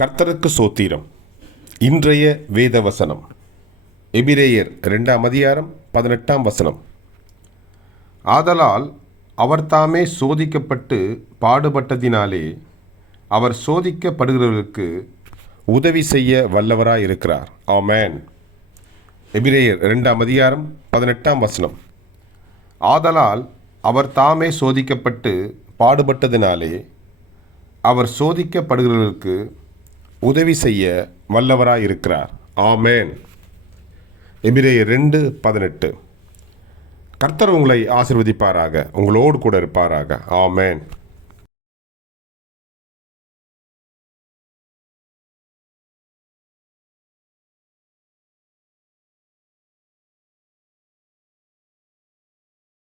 கர்த்தருக்கு சோத்திரம். இன்றைய வேத வசனம் எபிரேயர் 2:18. ஆதலால் அவர் தாமே சோதிக்கப்பட்டு பாடுபட்டதினாலே அவர் சோதிக்கப்படுகிறவர்களுக்கு உதவி செய்ய வல்லவராயிருக்கிறார். ஆமென். எபிரேயர் 2:18. ஆதலால் அவர் தாமே சோதிக்கப்பட்டு பாடுபட்டதினாலே அவர் சோதிக்கப்படுகிறவர்களுக்கு உதவி செய்ய வல்லவராயிருக்கிறார். ஆமென். எபிரேயர் 2:18. கர்த்தர் உங்களை ஆசீர்வதிப்பாராக, உங்களோடு கூட இருப்பாராக. ஆமென்.